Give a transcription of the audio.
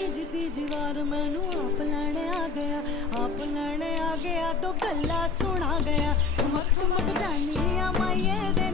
तीज वार मैनू आप लैने आ गया तो गल्ला सुना गया ठुमक ठुमक जानी आ माइये दे